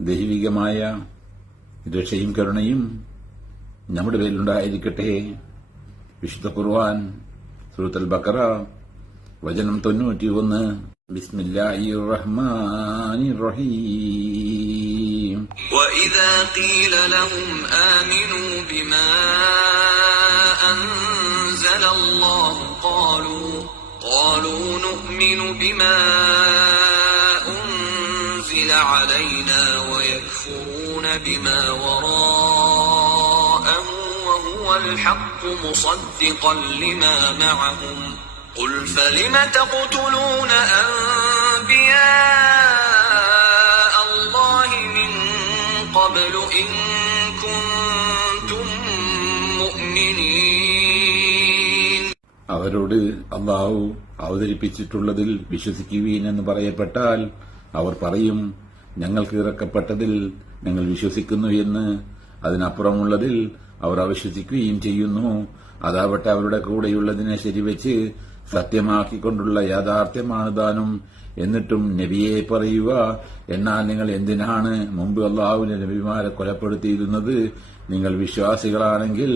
ദൈവികമായ രക്ഷയും കരുണയും നമ്മുടെ പേരിലുണ്ടായിരിക്കട്ടെ വിശുദ്ധ ഖുർആൻ സൂറത്തുൽ ബക്കറ വചനം തൊണ്ണൂറ്റി ഒന്ന് ബിസ്മില്ലാഹി റഹ്മാനി റഹീം وإذا قيل لهم آمنوا بما أنزل الله قالوا قالوا نؤمن بما أنزل علينا ويكفرون بما وراءه وهو الحق مصدقا لما معهم قل فلم تقتلون أنبياء الله من قبل إن كنتم مؤمنين അവരോട് അള്ളാഹു അവതരിപ്പിച്ചിട്ടുള്ളതിൽ വിശ്വസിക്കുവീൻ എന്ന് പറയപ്പെട്ടാൽ അവർ പറയും ഞങ്ങൾക്ക് ഇറക്കപ്പെട്ടതിൽ ഞങ്ങൾ വിശ്വസിക്കുന്നു എന്ന് അതിനപ്പുറമുള്ളതിൽ അവർ അവിശ്വസിക്കുകയും ചെയ്യുന്നു. അതാവട്ടെ അവരുടെ കൂടെയുള്ളതിനെ ശരിവെച്ച് സത്യമാക്കിക്കൊണ്ടുള്ള യാഥാർത്ഥ്യമാണ് താനും എന്നിട്ടും നബിയെ പറയുക എന്നാൽ നിങ്ങൾ എന്തിനാണ് മുമ്പ് അള്ളാഹുവിന്റെ നബിമാരെ കൊലപ്പെടുത്തിയിരുന്നത്? നിങ്ങൾ വിശ്വാസികളാണെങ്കിൽ